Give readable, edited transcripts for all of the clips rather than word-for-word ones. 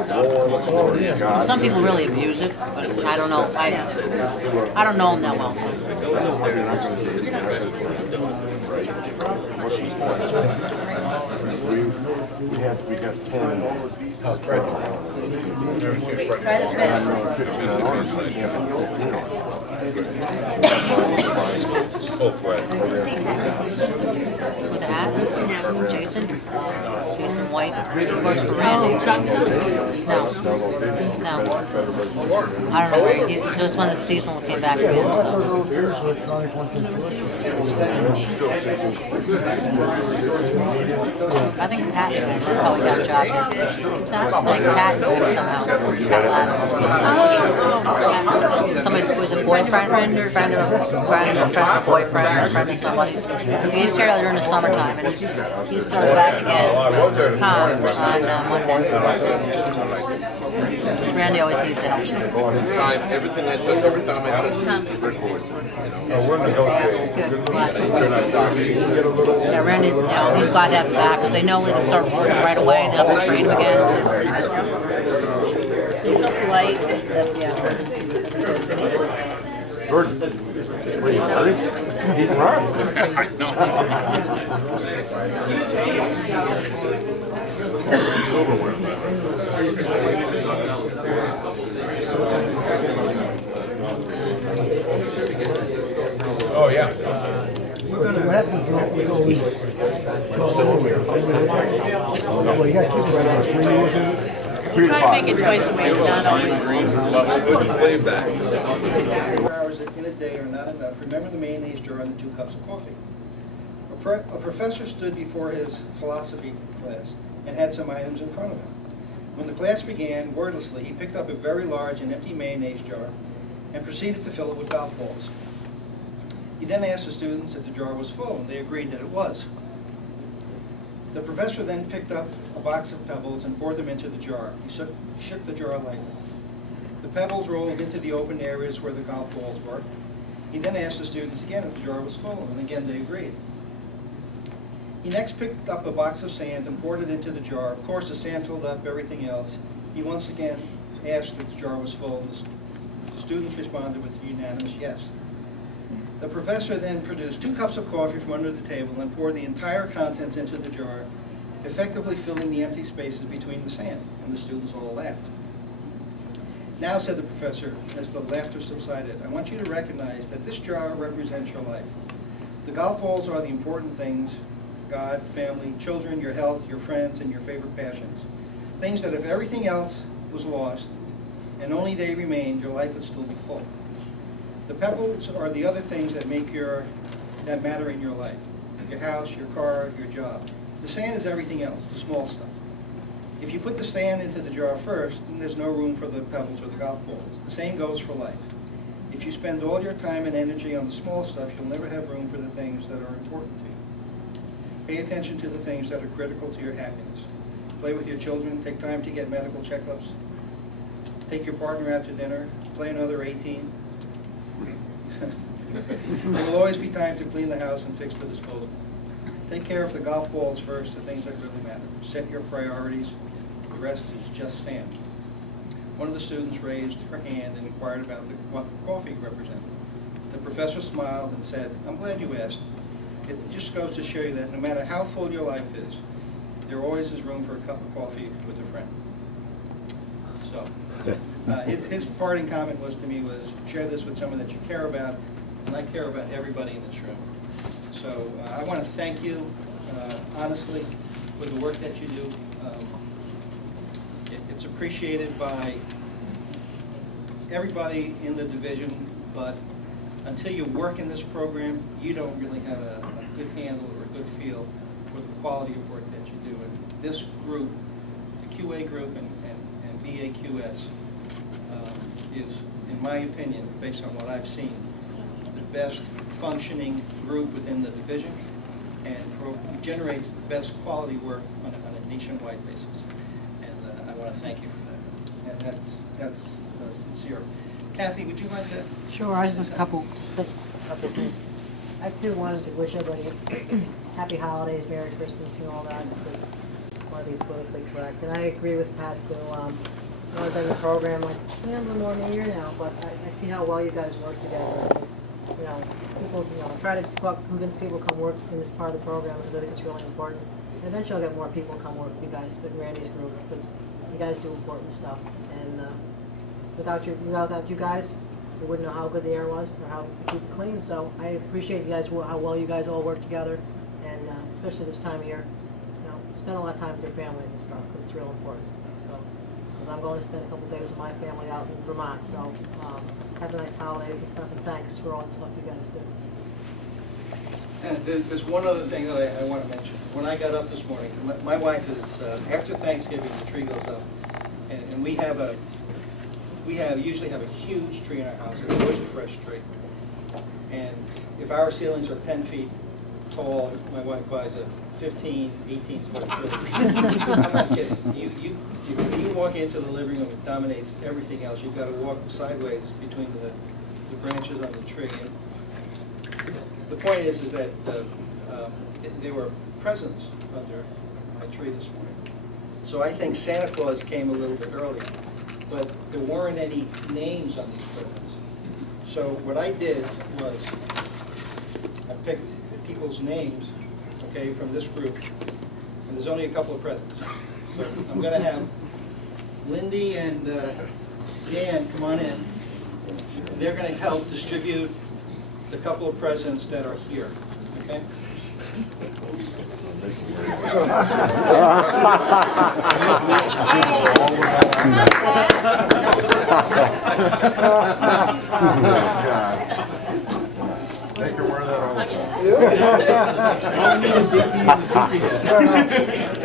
Some people really abuse it, but I don't know. I don't know them that well. We got 10. Try this bit. 15 hours. I can't With the hat? Jason? Jason White. He works for Randy. No. I don't know where he's. There was one of the seasonal came back to him, so. I think Pat knew him. That's how he got a job. I think Pat knew him somehow. Somebody's was a boyfriend, friend of a boyfriend, or friend of somebody's. He was here during the summertime, and he's started back again with Tom on Monday. Randy always needs help. Everything I took, every time I touched it records. Yeah, it's good. Yeah, Randy, he's glad to have him back because they know they can start working right away. They have to train him again. He's so polite. Yeah, that's good. Jordan, were you ready? Oh, yeah. What happens if we go in? Well, you got kids around 3 years. Try to make it twice a week, not always. Hours in a day are not enough. Remember the mayonnaise jar and the 2 cups of coffee. A professor stood before his philosophy class and had some items in front of him. When the class began, wordlessly, he picked up a very large and empty mayonnaise jar and proceeded to fill it with golf balls. He then asked the students if the jar was full, and they agreed that it was. The professor then picked up a box of pebbles and poured them into the jar. He shook the jar lightly. The pebbles rolled into the open areas where the golf balls were. He then asked the students again if the jar was full, and again they agreed. He next picked up a box of sand and poured it into the jar. Of course, the sand filled up everything else. He once again asked if the jar was full, and the students responded with a unanimous yes. The professor then produced 2 cups of coffee from under the table and poured the entire contents into the jar, effectively filling the empty spaces between the sand, and the students all laughed. Now, said the professor, as the laughter subsided, I want you to recognize that this jar represents your life. The golf balls are the important things: God, family, children, your health, your friends, and your favorite passions. Things that if everything else was lost and only they remained, your life would still be full. The pebbles are the other things that that matter in your life: your house, your car, your job. The sand is everything else, the small stuff. If you put the sand into the jar first, then there's no room for the pebbles or the golf balls. The same goes for life. If you spend all your time and energy on the small stuff, you'll never have room for the things that are important to you. Pay attention to the things that are critical to your happiness. Play with your children, take time to get medical checkups, take your partner out to dinner, play another 18. There will always be time to clean the house and fix the disposal. Take care of the golf balls first, the things that really matter. Set your priorities. The rest is just sand. One of the students raised her hand and inquired about what the coffee represented. The professor smiled and said, I'm glad you asked. It just goes to show you that no matter how full your life is, there always is room for a cup of coffee with a friend. So, his parting comment was to me was, share this with someone that you care about, and I care about everybody in this room. So I want to thank you, honestly, for the work that you do. It's appreciated by everybody in the division, but until you work in this program, you don't really have a good handle or a good feel for the quality of work that you do. And this group, the QA group and BAQS, is, in my opinion, based on what I've seen, the best functioning group within the division, and generates the best quality work on a nationwide basis. And I want to thank you for that. And that's sincere. Kathy, would you like to? Sure, I just a couple things. I too wanted to wish everybody happy holidays, Merry Christmas, and all that, because want to be politically correct. And I agree with Pat too. I've been in the program like a little more than a year now, but I see how well you guys work together. It's, you know, people, you know, try to convince people to come work in this part of the program, because I think it's really important. And eventually I'll get more people to come work with you guys, with Randy's group, because you guys do important stuff. And without you guys, we wouldn't know how good the air was or how to keep it clean. So I appreciate you guys, how well you guys all work together, and especially this time of year. You know, spend a lot of time with your families and stuff, because it's real important. So, because I'm going to spend a couple days with my family out in Vermont. So have a nice holidays and stuff, and thanks for all the stuff you guys do. And there's one other thing that I want to mention. When I got up this morning, my wife is, after Thanksgiving, the tree goes up, and we usually have a huge tree in our house. It's always a fresh tree. And if our ceilings are 10 feet tall, my wife buys a 15, 18-foot tree. I'm not kidding. If you walk into the living room, it dominates everything else. You've got to walk sideways between the branches on the tree. And the point is that there were presents under my tree this morning. So I think Santa Claus came a little bit early, but there weren't any names on these presents. So what I did was I picked people's names, okay, from this group, and there's only a couple of presents. So I'm going to have Lindy and Jan come on in. And they're going to help distribute the couple of presents that are here, okay? Make her wear that all the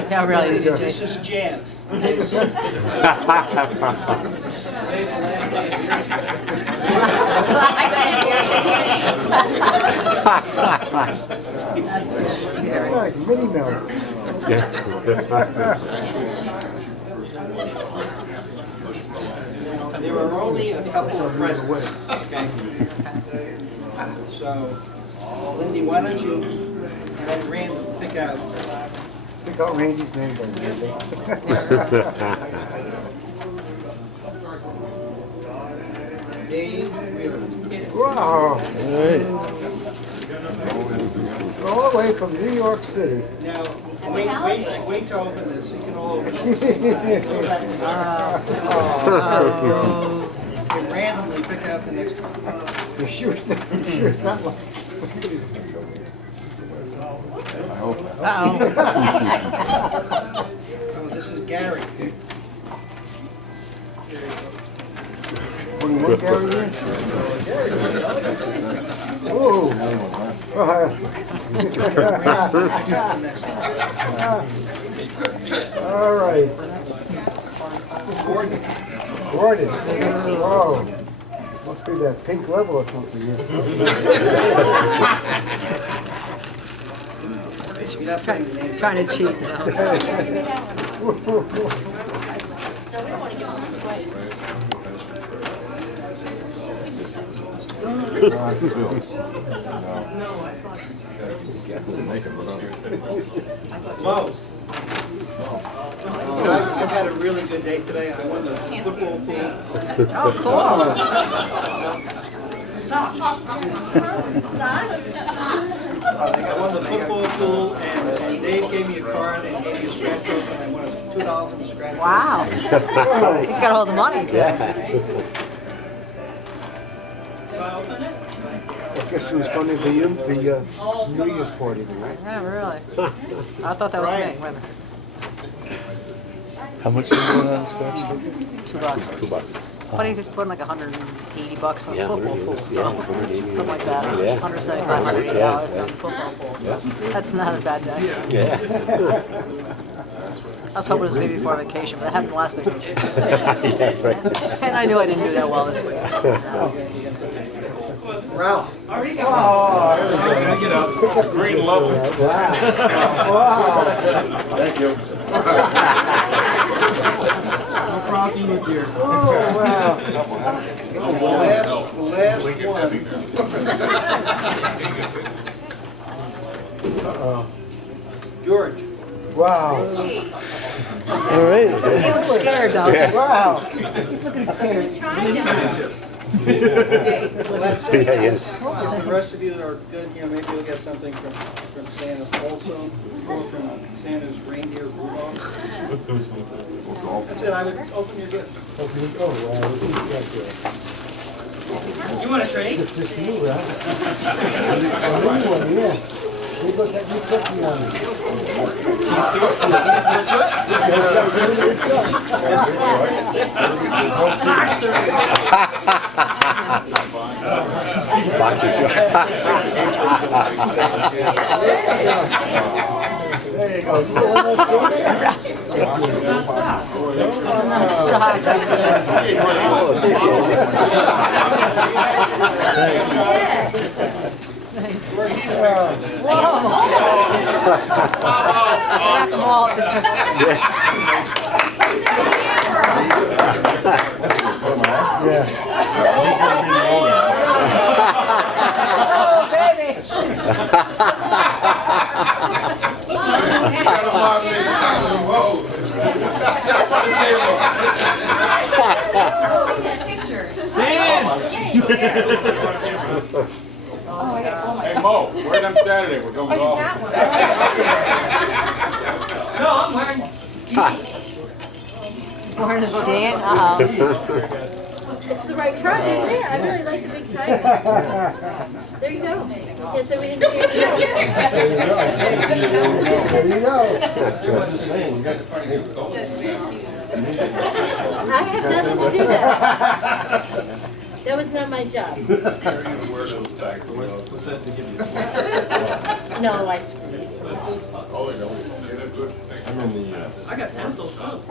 Yeah, really. This is Jan. Like Minnie Mouse. There were only a couple of presents, okay? So, Lindy, why don't you let Randall pick out? Pick out Randy's name, Dave Wheeler. Wow. All the way from New York City. Now, wait to open this. You can all open it. Go back to and randomly pick out the next one. The shoe's not like. I hope. Oh, this is Gary. What do you want, Gary? Oh. All right. Gordon. Gordon. Oh. Must be that pink level or something. You're not putting the name. Trying to cheat now. Mo. I've had a really good day today. I won the football pool. Oh, cool. Socks. I won the football pool, and Dave gave me a card and gave me a scratch card, and I won $2 in the scratch card. Wow. He's got all the money. I guess it was funding the New Year's party, right? Yeah, really. I thought that was me. Wait a minute. How much is it on scratch ticket? $2. $2. But he's just putting like $180 on Yeah, a football pool, so yeah, 180, something like that. yeah. $175, $180 Yeah, on yeah. a football pool. Yeah. That's not a bad day. Yeah. I was hoping it was maybe before vacation, but it happened last vacation. Yeah, right. And I knew I didn't do that well this week. Ralph. Green level. Wow. Thank you. No problem with you. Oh, wow. The last one. Uh-oh. George. Wow. All right. He looks scared though. Yeah. Wow. He's looking scared. Well, that's it. Yeah, yes. If the rest of you are good, you know, maybe you'll get something from Santa's also, or from Santa's reindeer Rudolph. That's it, I would open your gift. Oh, wow. You want a trade? Just you, right? Anyone, yeah. They look at you cookie on it. There you go. You want Knock them all. Yeah. Oh, baby. Hey Mo, wear them Saturday, we're going golfing. No, I'm wearing. Wearing a skiing? Uh-oh. It's the right truck, isn't it? I really like the big tires. There you go. Yeah, so we didn't get There you go. I have nothing to do with that. That was not my job. No, I screwed. I'm in the, I got pencils. Oh.